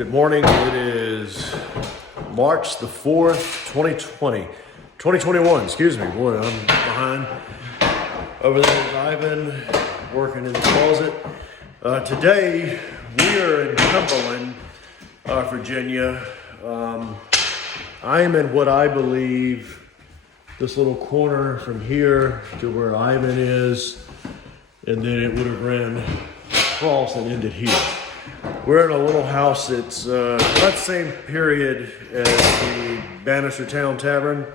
Good morning. It is March the 4th, 2021, excuse me. Boy, I'm behind. Over there is Ivan working in the closet. Today, we are in Cumberland, Virginia. I am in what I believe this little corner from here to where Ivan is, and then it would have ran across and ended here. We're in a little house that's about the same period as the Banister Tavern. I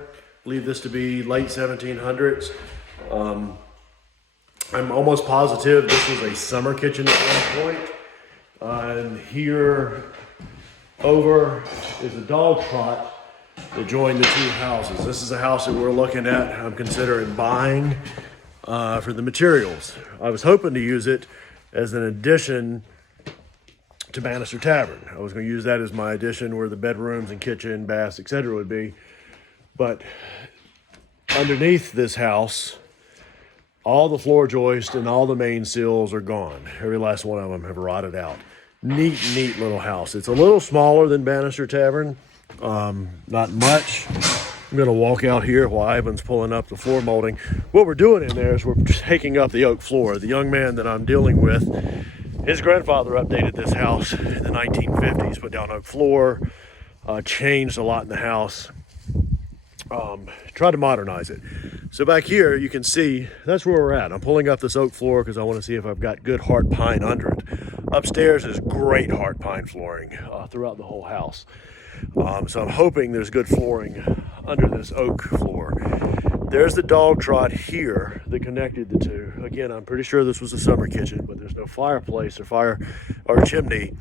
believe this to be late 1700s. I'm almost positive this was a summer kitchen at one point. And here over is a dog trot that joined the two houses. This is a house that we're looking at. I'm considering buying for the materials. I was hoping to use it as an addition to Bannister Tavern. I was going to use that as my addition where the bedrooms and kitchen, baths, etc. would be. But underneath this house, all the floor joists and all the main seals are gone. Every last one of them have rotted out. Neat little house. It's a little smaller than Bannister Tavern. Not much. I'm going to walk out here while Ivan's pulling up the floor molding. What we're doing in there is we're taking up the oak floor. The young man that I'm dealing with, his grandfather updated this house in the 1950s, put down oak floor, changed a lot in the house, tried to modernize it. So back here, you can see that's where we're at. I'm pulling up this oak floor because I want to see if I've got good hard pine under it. Upstairs is great hard pine flooring throughout the whole house. So I'm hoping there's good flooring under this oak floor. There's the dog trot here that connected the two. Again, I'm pretty sure this was a summer kitchen, but there's no fireplace or chimney,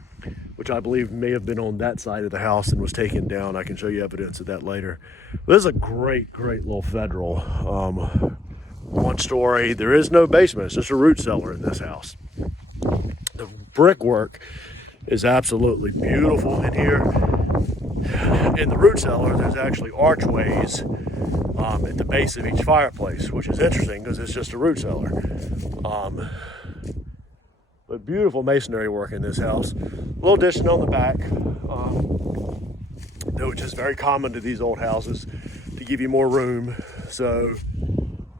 which I believe may have been on that side of the house and was taken down. I can show you evidence of that later. This is a great little federal. One story. There is no basement. It's just a root cellar in this house. The brickwork is absolutely beautiful in here. In the root cellar, there's actually archways at the base of each fireplace, which is interesting because it's just a root cellar. But beautiful masonry work in this house. A little addition on the back, which is very common to these old houses to give you more room. So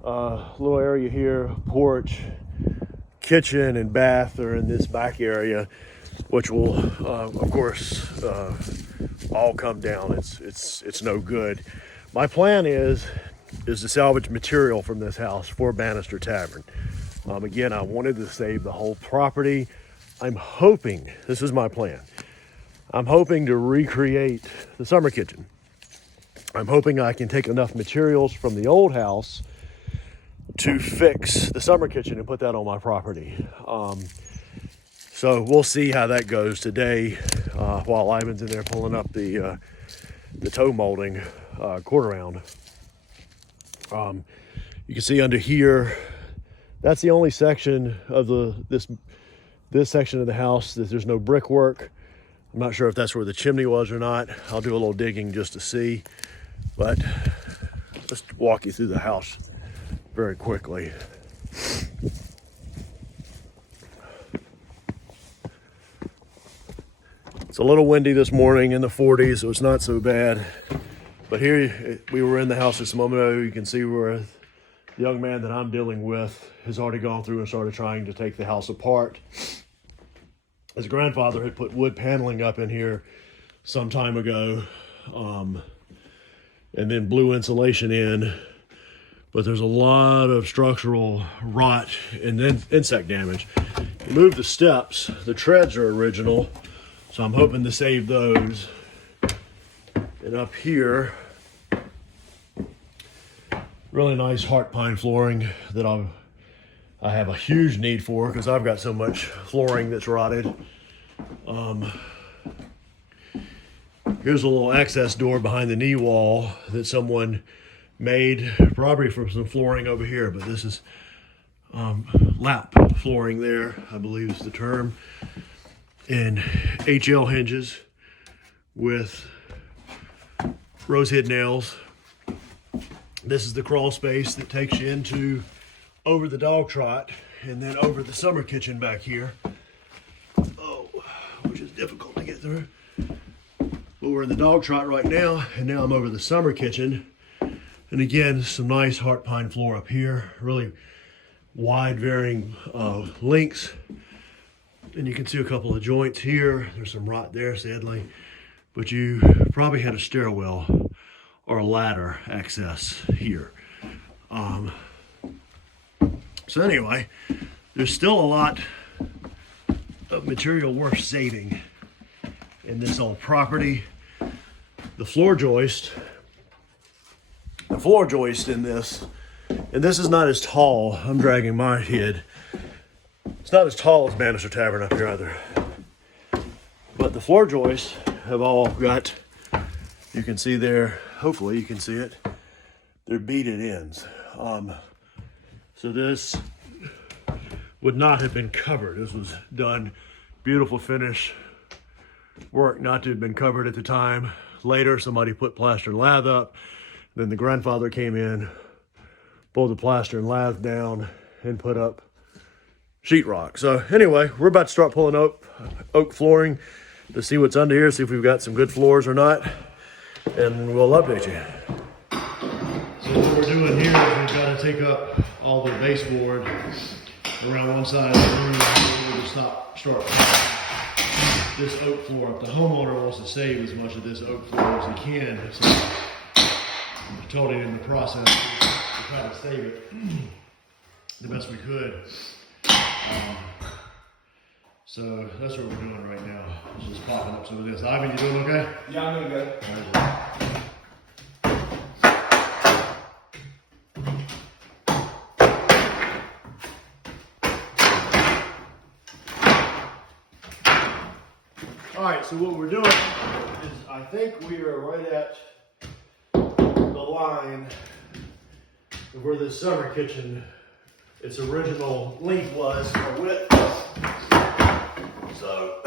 little area here, porch, kitchen and bath are in this back area, which will of course all come down. It's no good. My plan is to salvage material from this house for Bannister Tavern. Again, I wanted to save the whole property. I'm hoping, this is my plan, I'm hoping to recreate the summer kitchen. I'm hoping I can take enough materials from the old house to fix the summer kitchen and put that on my property. So we'll see how that goes today while Ivan's in there pulling up the toe molding quarter round. You can see under here, that's the only section of this section of the house that there's no brickwork. I'm not sure if that's where the chimney was or not. I'll do a little digging just to see, but let's walk you through the house very quickly. It's a little windy this morning in the 40s, so it's not so bad. But here we were in the house just a moment ago. You can see where the young man that I'm dealing with has already gone through and started trying to take the house apart. His grandfather had put wood paneling up in here some time ago, and then blew insulation in. But there's a lot of structural rot and then insect damage. He moved the steps. The treads are original, so I'm hoping to save those. And up here, really nice heart pine flooring that I have a huge need for because I've got so much flooring that's rotted. Here's a little access door behind the knee wall that someone made, probably from some flooring over here, but this is lap flooring there, I believe is the term. And HL hinges with rosehead nails. This is the crawl space that takes you into over the dog trot and then over the summer kitchen back here. Oh, which is difficult to get through. we're in the dog trot right now, and now I'm over the summer kitchen. And again, some nice heart pine floor up here, really wide varying lengths. And you can see a couple of joints here. There's some rot there, sadly. But you probably had a stairwell or a ladder access here. So anyway, there's still a lot of material worth saving in this old property. The floor joist in this, and this is not as tall. I'm dragging my head. It's not as tall as Bannister Tavern up here either. But the floor joists have all got, you can see there, hopefully you can see it, they're beaded ends. So this would not have been covered. This was done, beautiful finish work, not to have been covered at the time. Later, somebody put plaster and lath up. Then the grandfather came in, pulled the plaster and lath down, and put up sheetrock. So anyway, we're about to start pulling oak flooring to see what's under here, see if we've got some good floors or not, and we'll update you. So what we're doing here is we've got to take up all the baseboard around one side of the room in order to start this oak floor up. The homeowner wants to save as much of this oak floor as he can, so I told him in the process to try to save it the best we could. So that's what we're doing right now. It's just popping up some of this. Ivan, you doing okay? Yeah, I'm doing good. All right, so what we're doing is I think we are right at the line of where this summer kitchen, its original length was, or width. So,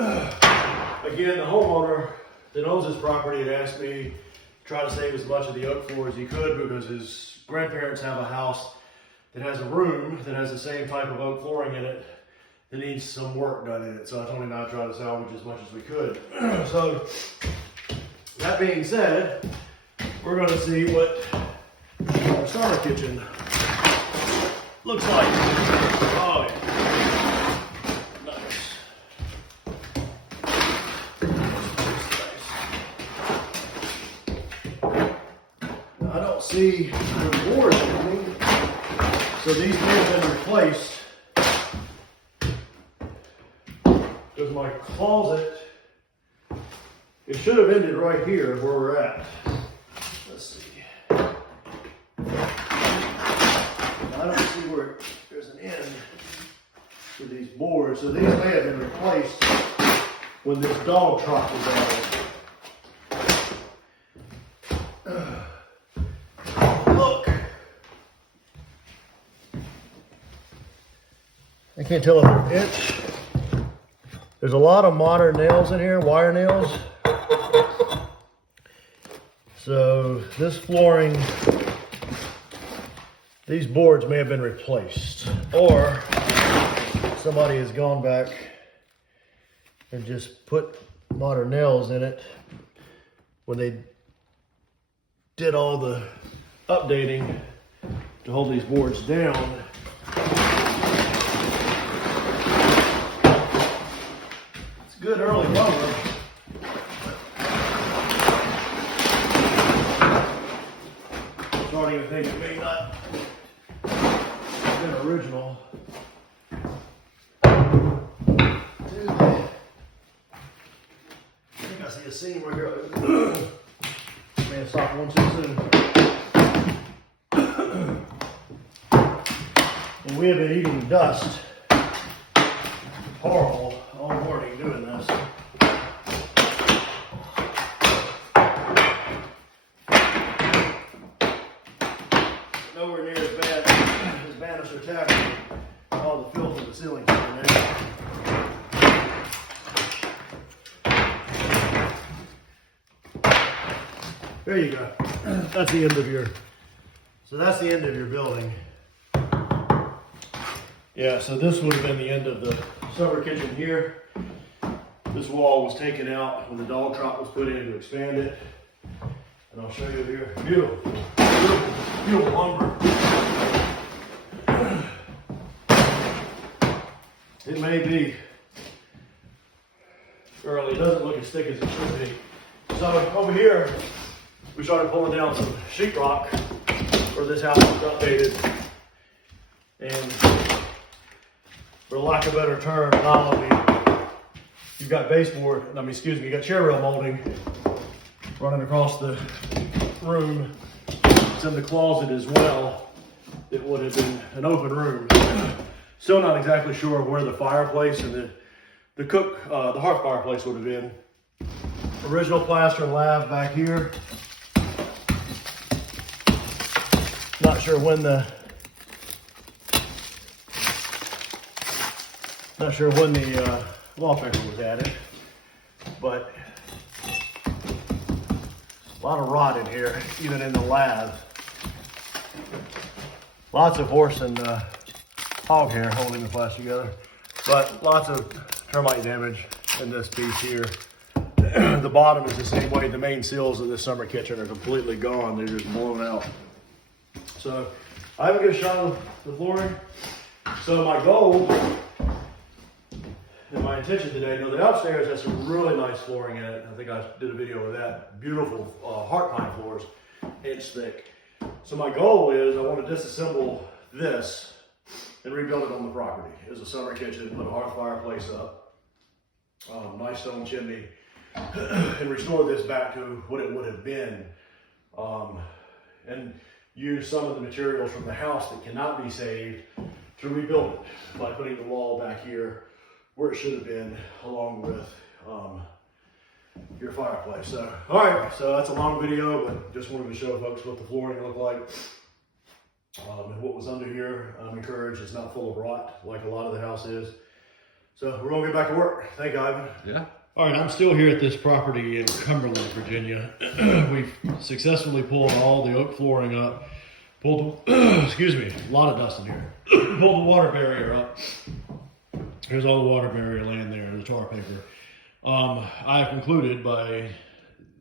again, the homeowner that owns this property had asked me to try to save as much of the oak floor as he could because his grandparents have a house that has a room that has the same type of oak flooring in it that needs some work done in it. So I told him I'd try to salvage as much as we could. So, that being said, we're going to see what our summer kitchen looks like. Oh, yeah. Nice. Now, I don't see the boards coming, so these may have been replaced. Because my closet, it should have ended right here where we're at. Let's see. I don't see where there's an end to these boards, so these may have been replaced when this dog trot was added. Look. I can't tell if they're inch. There's a lot of modern nails in here, wire nails. So this flooring, these boards may have been replaced, or somebody has gone back and just put modern nails in it when they did all the updating to hold these boards down. Good early lumber. Starting to think it may not have been original. Dude, I think I see a seam right here. May have stopped one too soon. Well, we have been eating dust. Horrible. All morning doing this. Nowhere near as bad as Bannister Tavern. All the filth in the ceiling fan there. There you go. That's the end of your. So that's the end of your building. Yeah. So this would have been the end of the summer kitchen here. This wall was taken out when the dog trot was put in to expand it. And I'll show you here. Beautiful, beautiful, beautiful lumber. It may be early. It doesn't look as thick as it should be. So over here, we started pulling down some sheetrock where this house was updated. And for lack of a better term, not only you've got baseboard, you got chair rail molding running across the room. It's in the closet as well. It would have been an open room. Still not exactly sure where the fireplace and the hearth fireplace would have been. Original plaster and lath back here. Not sure when the wallpaper was added, but a lot of rot in here, even in the lath. Lots of horse and hog hair holding the plaster together, but lots of termite damage in this piece here. The bottom is the same way. The main seals of this summer kitchen are completely gone. They're just blown out. So I have a good shot of the flooring. So my goal and my intention today, the upstairs has some really nice flooring in it. I think I did a video of that. Beautiful heart pine floors, inch thick. So my goal is I want to disassemble this and rebuild it on the property. As a summer kitchen, put a hearth fireplace up, nice stone chimney, and restore this back to what it would have been. And use some of the materials from the house that cannot be saved to rebuild it by putting the wall back here where it should have been, along with your fireplace. So, all right, so that's a long video, but just wanted to show folks what the flooring looked like. And what was under here. I'm encouraged it's not full of rot like a lot of the house is. So we're gonna get back to work. Thank you, Ivan. Yeah. All right, I'm still here at this property in Cumberland, Virginia. We've successfully pulled all the oak flooring up. Pulled, excuse me, a lot of dust in here. Pulled the water barrier up. Here's all the water barrier laying there, the tar paper. I've concluded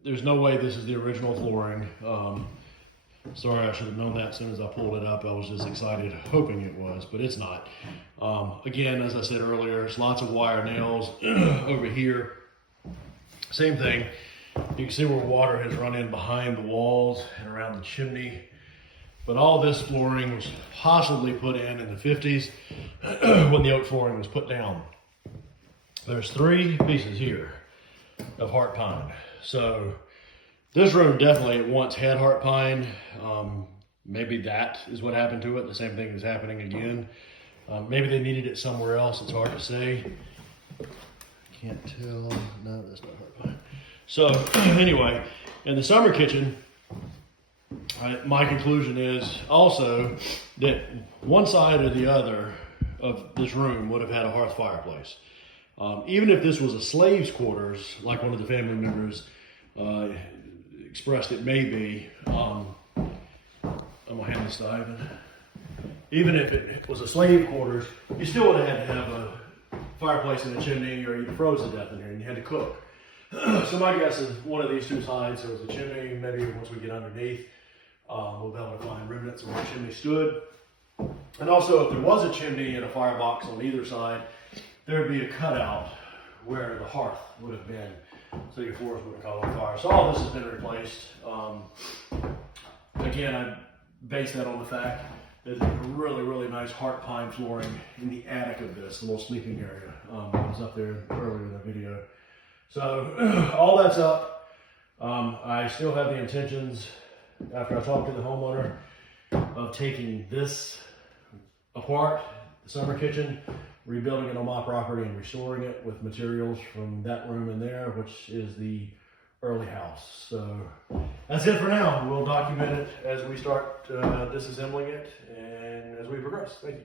there's no way this is the original flooring. Sorry, I should have known that as soon as I pulled it up. I was just excited, hoping it was, but it's not. Again, as I said earlier, there's lots of wire nails over here. Same thing. You can see where water has run in behind the walls and around the chimney. But all this flooring was possibly put in the 50s when the oak flooring was put down. There's 3 pieces here of heart pine. So this room definitely at once had heart pine. Maybe that is what happened to it. The same thing is happening again. Maybe they needed it somewhere else. It's hard to say. Can't tell. No, that's not heart pine. So anyway, in the summer kitchen, my conclusion is also that one side or the other of this room would have had a hearth fireplace. Even if this was a slave's quarters, like one of the family members expressed it may be, I'm gonna hand this to Ivan. Even if it was a slave quarters, you still would have had to have a fireplace in the chimney, or you froze to death in here and you had to cook. So my guess is one of these 2 sides, there was a chimney. Maybe once we get underneath, we'll be able to find remnants of where the chimney stood. And also, if there was a chimney and a firebox on either side, there would be a cutout where the hearth would have been, so your floors wouldn't caught on fire. So all this has been replaced. Again, I base that on the fact that there's a really, really nice heart pine flooring in the attic of this, the little sleeping area. I was up there earlier in the video. So all that's up. I still have the intentions, after I talk to the homeowner, of taking this apart, the summer kitchen, rebuilding it on my property and restoring it with materials from that room in there, which is the early house. So that's it for now. We'll document it as we start disassembling it and as we progress. Thank you.